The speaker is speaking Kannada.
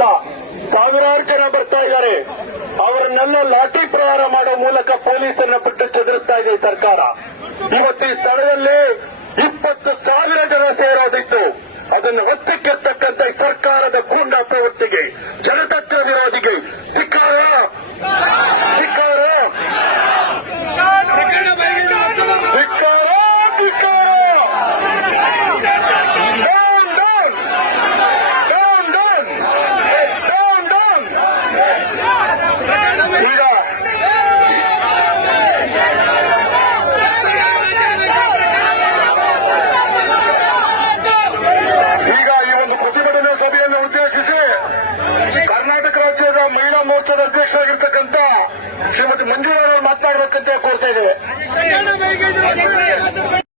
ಅಲ್ಲ, ಸಾವಿರಾರು ಜನ ಬರ್ತಾ ಇದ್ದಾರೆ. ಅವರನ್ನೆಲ್ಲ ಲಾಠಿ ಪ್ರಹಾರ ಮಾಡೋ ಮೂಲಕ ಪೊಲೀಸನ್ನ ಬಿಟ್ಟು ಚದುರಿಸ್ತಾ ಇದೆ ಸರ್ಕಾರ. ಇವತ್ತು ಈ ಸ್ಥಳದಲ್ಲಿ 20,000 ಜನ ಸೇರೋದಿತ್ತು. ಅದನ್ನು ಒತ್ತಕ್ಕಿರ್ತಕ್ಕಂಥ ಸರ್ಕಾರದ ಗೂಂಡಾ ಪ್ರವೃತ್ತಿಗೆ, ಜನತಂತ್ರ ವಿರೋಧಿಗೆ ಧಿಕ್ಕಾರ, ಧಿಕ್ಕಾರ, ಧಿಕ್ಕಾರ, ಧಿಕ್ಕಾರ. ಕರ್ನಾಟಕ ರಾಜ್ಯದ ಮಹಿಳಾ ಮೋರ್ಚಾದ ಅಧ್ಯಕ್ಷರಾಗಿರ್ತಕ್ಕಂಥ ಶ್ರೀಮತಿ ಮಂಜುಳಾ ಅವರು ಮಾತನಾಡಬೇಕಂತ ಕೋರ್ತಾ ಇದ್ದೇವೆ.